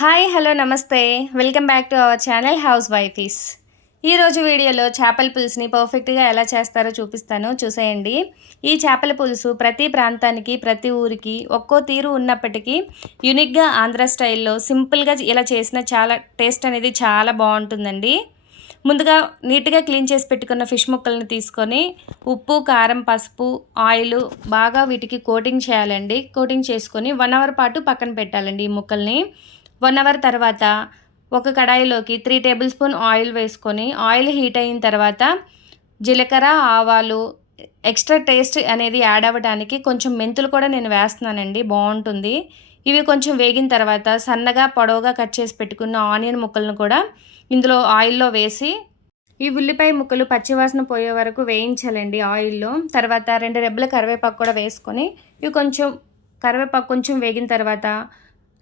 Hi hello నమస్తే welcome back to our channel హౌస్ వైఫీస్. ఈరోజు వీడియోలో చేపల పులుసుని పర్ఫెక్ట్గా ఎలా చేస్తారో చూపిస్తాను, చూసేయండి. ఈ చేపల పులుసు ప్రతి ప్రాంతానికి ప్రతి ఊరికి ఒక్కో తీరు ఉన్నప్పటికీ యూనిక్గా ఆంధ్ర స్టైల్లో సింపుల్గా ఇలా చేసిన చాలా టేస్ట్ అనేది చాలా బాగుంటుందండి. ముందుగా నీట్గా క్లీన్ చేసి పెట్టుకున్న ఫిష్ ముక్కలను తీసుకొని ఉప్పు, కారం, పసుపు, ఆయిల్ బాగా వీటికి కోటింగ్ చేయాలండి. కోటింగ్ చేసుకొని 1 అవర్ పాటు పక్కన పెట్టాలండి ఈ ముక్కల్ని. 1 అవర్ తర్వాత ఒక కడాయిలోకి 3 టేబుల్ స్పూన్ ఆయిల్ వేసుకొని ఆయిల్ హీట్ అయిన తర్వాత జీలకర్ర, ఆవాలు, ఎక్స్ట్రా టేస్ట్ అనేది యాడ్ అవ్వడానికి కొంచెం మెంతులు కూడా నేను వేస్తున్నానండి, బాగుంటుంది. ఇవి కొంచెం వేగిన తర్వాత సన్నగా పొడవుగా కట్ చేసి పెట్టుకున్న ఆనియన్ ముక్కలను కూడా ఇందులో ఆయిల్లో వేసి ఈ ఉల్లిపాయ ముక్కలు పచ్చివాసన పోయే వరకు వేయించాలండి ఆయిల్లో. తర్వాత 2 రెబ్బల కరివేపాకు కూడా వేసుకొని ఇవి కరివేపాకు కొంచెం వేగిన తర్వాత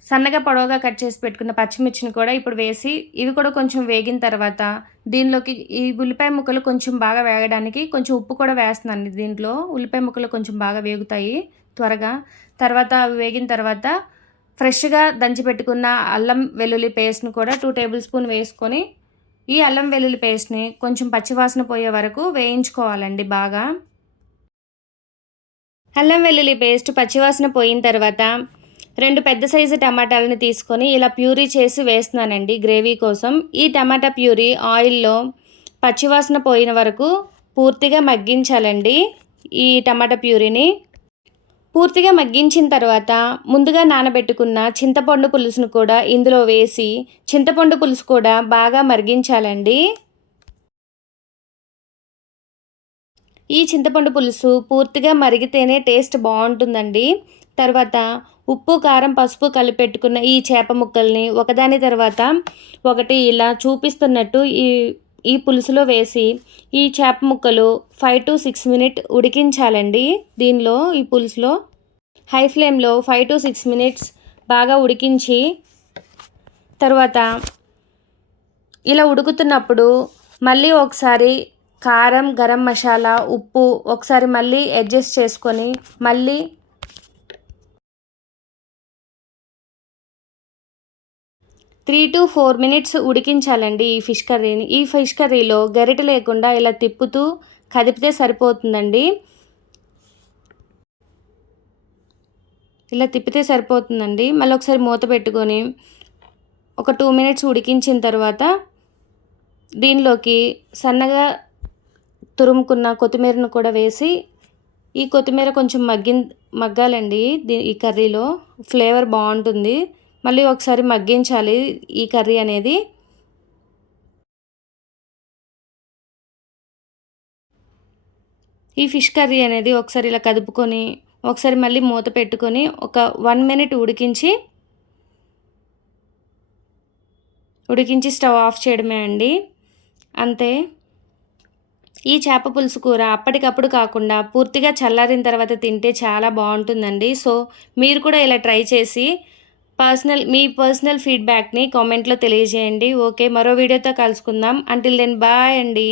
సన్నగా పొడవుగా కట్ చేసి పెట్టుకున్న పచ్చిమిర్చిని కూడా ఇప్పుడు వేసి ఇవి కూడా కొంచెం వేగిన తర్వాత దీనిలోకి ఈ ఉల్లిపాయ ముక్కలు కొంచెం బాగా వేగడానికి కొంచెం ఉప్పు కూడా వేస్తున్నాను. దీంట్లో ఉల్లిపాయ ముక్కలు కొంచెం బాగా వేగుతాయి త్వరగా. తర్వాత అవి వేగిన తర్వాత ఫ్రెష్గా దంచి పెట్టుకున్న అల్లం వెల్లుల్లి పేస్ట్ని కూడా 2 టేబుల్ స్పూన్ వేసుకొని ఈ అల్లం వెల్లుల్లి పేస్ట్ని కొంచెం పచ్చివాసన పోయే వరకు వేయించుకోవాలండి బాగా. అల్లం వెల్లుల్లి పేస్ట్ పచ్చివాసన పోయిన తర్వాత 2 పెద్ద సైజు టమాటాలను తీసుకొని ఇలా ప్యూరీ చేసి వేస్తున్నానండి గ్రేవీ కోసం. ఈ టమాటా ప్యూరీ ఆయిల్లో పచ్చివాసన పోయిన వరకు పూర్తిగా మగ్గించాలండి. ఈ టమాటా ప్యూరీని పూర్తిగా మగ్గించిన తర్వాత ముందుగా నానబెట్టుకున్న చింతపండు పులుసును కూడా ఇందులో వేసి చింతపండు పులుసు కూడా బాగా మరిగించాలండి. ఈ చింతపండు పులుసు పూర్తిగా మరిగితేనే టేస్ట్ బాగుంటుందండి. తర్వాత ఉప్పు, కారం, పసుపు కలిపెట్టుకున్న ఈ చేప ముక్కల్ని ఒకదాని తర్వాత ఒకటి ఇలా చూపిస్తున్నట్టు ఈ పులుసులో వేసి ఈ చేప ముక్కలు 5 to 6 మినిట్ ఉడికించాలండి. దీనిలో ఈ పులుసులో హై ఫ్లేమ్లో 5 to 6 మినిట్స్ బాగా ఉడికించి తర్వాత ఇలా ఉడుకుతున్నప్పుడు మళ్ళీ ఒకసారి కారం, గరం మసాలా, ఉప్పు ఒకసారి మళ్ళీ అడ్జస్ట్ చేసుకొని మళ్ళీ 3 to 4 మినిట్స్ ఉడికించాలండి ఈ ఫిష్ కర్రీని. ఈ ఫిష్ కర్రీలో గరిటె లేకుండా ఇలా తిప్పుతూ కదిపితే సరిపోతుందండి. ఇలా తిప్పితే సరిపోతుందండి. మళ్ళీ ఒకసారి మూత పెట్టుకొని ఒక 2 మినిట్స్ ఉడికించిన తర్వాత దీనిలోకి సన్నగా తురుముకున్న కొత్తిమీరను కూడా వేసి ఈ కొత్తిమీర కొంచెం మగ్గాలండి. ఈ కర్రీలో ఫ్లేవర్ బాగుంటుంది. మళ్ళీ ఒకసారి మగ్గించాలి ఈ కర్రీ అనేది. ఈ ఫిష్ కర్రీ అనేది ఒకసారి ఇలా కదుపుకొని ఒకసారి మళ్ళీ మూత పెట్టుకొని ఒక 1 మినిట్ ఉడికించి స్టవ్ ఆఫ్ చేయడమే అండి, అంతే. ఈ చేప పులుసు కూర అప్పటికప్పుడు కాకుండా పూర్తిగా చల్లారిన తర్వాత తింటే చాలా బాగుంటుందండి. సో మీరు కూడా ఇలా ట్రై చేసి మీ పర్సనల్ ఫీడ్బ్యాక్ని కామెంట్లో తెలియజేయండి. ఓకే, మరో వీడియోతో కలుసుకుందాం. అంటిల్ దెన్ బాయ్ అండి.